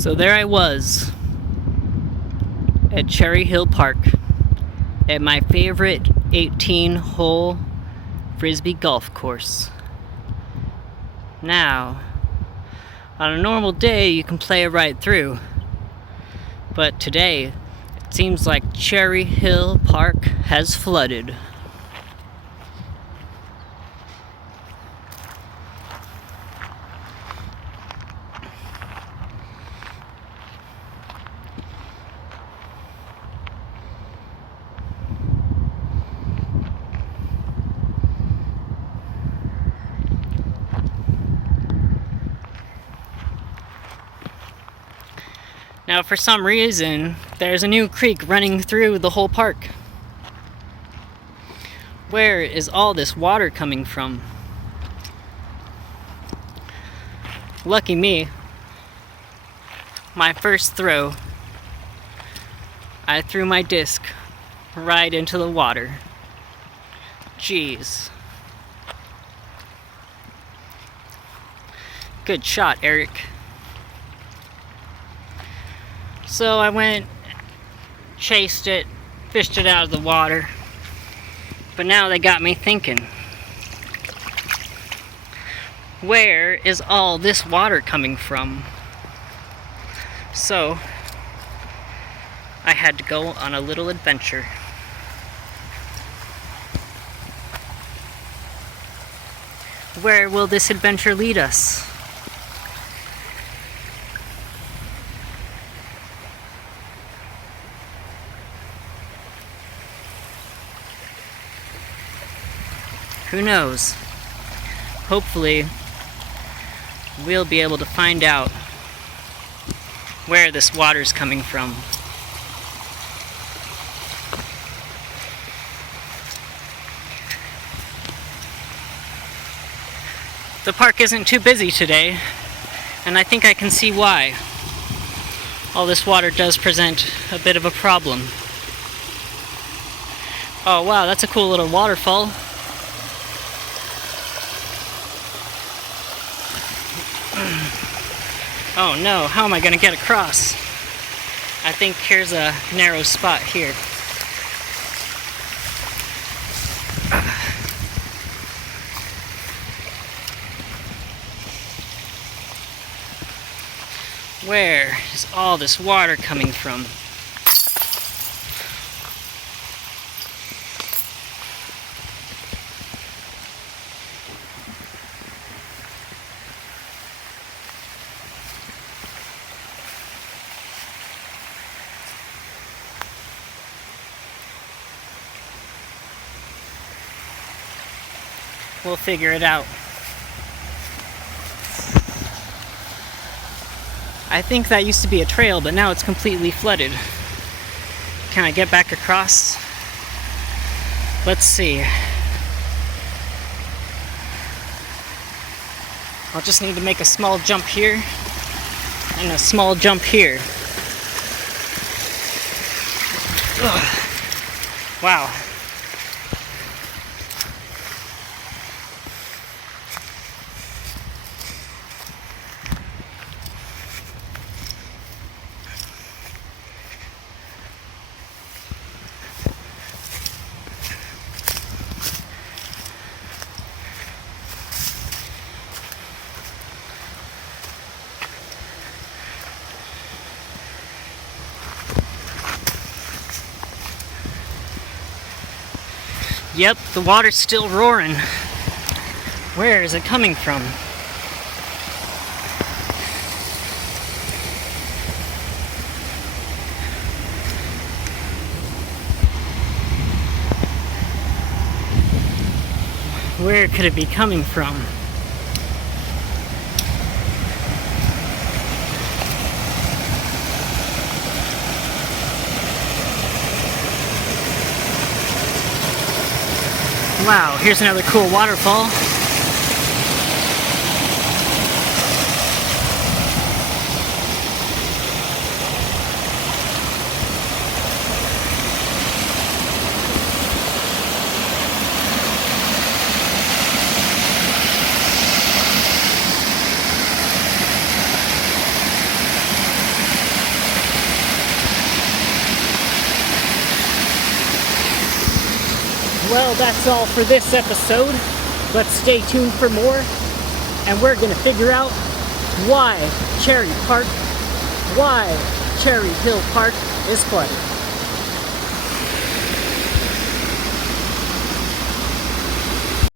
So there I was at Cherry Hill Park at my favorite 18-hole frisbee golf course. Now, on a normal day you can play it right through, but today it seems like Cherry Hill Park has flooded. Now, for some reason, there's a new creek running through the whole park. Where is all this water coming from? Lucky me, my first throw, I threw my disc right into the water. Jeez. Good shot, Eric. So I went, chased it, fished it out of the water. But now they got me thinking. Where is all this water coming from? So I had to go on a little adventure. Where will this adventure lead us? Who knows? Hopefully, we'll be able to find out where this water's coming from. The park isn't too busy today, and I think I can see why. All this water does present a bit of a problem. Oh wow, that's a cool little waterfall. Oh no, how am I going to get across? I think here's a narrow spot here. Where is all this water coming from? We'll figure it out. I think that used to be a trail, but now it's completely flooded. Can I get back across? Let's see. I'll just need to make a small jump here and a small jump here. Ugh. Wow. Yep, the water's still roaring. Where is it coming from? Where could it be coming from? Wow, here's another cool waterfall. Well, that's all for this episode, but stay tuned for more, and we're gonna figure out why Cherry Hill Park is flooded.